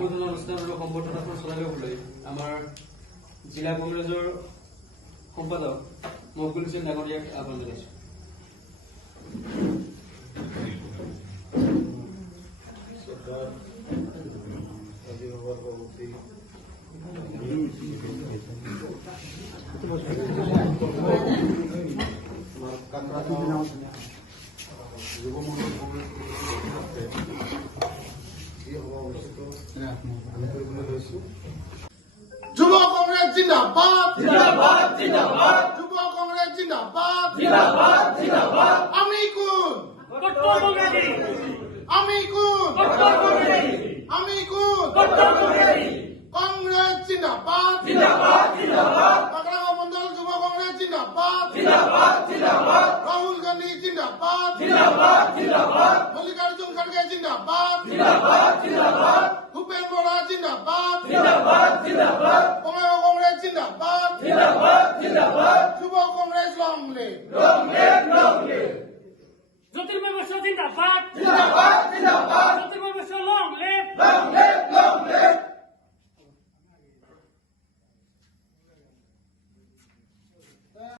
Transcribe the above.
উদ্বোধন অনুষ্ঠান আৰু সম্বৰ্ধনাখন চলাবলৈ আমাৰ জিলা কংগ্ৰেছৰ সম্পাদক মকবুল হুছেইন ডাঙৰীয়াক আহ্বান জনাইছো। যুৱ কংগ্ৰেছ জিন্দাবাদ জিন্দাবাদ জিন্দাবাদ যুৱ কংগ্ৰেছ জিন্দাবাদ জিন্দাবাদ জিন্দাবাদ আমি কোন কট্টৰপন্থী আমি কোন কট্টৰপন্থী আমি কোন কট্টৰপন্থী কংগ্ৰেস জিন্দাবাদ জিন্দাবাদ জিন্দাবাদ কাকড়াঙ্গা মন্ডল যুৱ কংগ্ৰেছ জিন্দাবাদ জিন্দাবাদ জিন্দাবাদ রাহুল গান্ধী জিন্দাবাদ জিন্দাবাদ জিন্দাবাদ মল্লিকার্জুন খড়গে জিন্দাবাদ জিন্দাবাদ জিন্দাবাদ ভূপেন বরা জিন্দাবাদ জিন্দাবাদ জিন্দাবাদ কংগ্রেস কংগ্রেস জিন্দাবাদ জিন্দাবাদ জিন্দাবাদ যুৱ কংগ্ৰেছ লংলে লংলে জ্যোতিৰ্ময় বসু জিন্দাবাদ জিন্দাবাদ জিন্দাবাদ জ্যোতিৰ্ময় বসু লং লিভ লং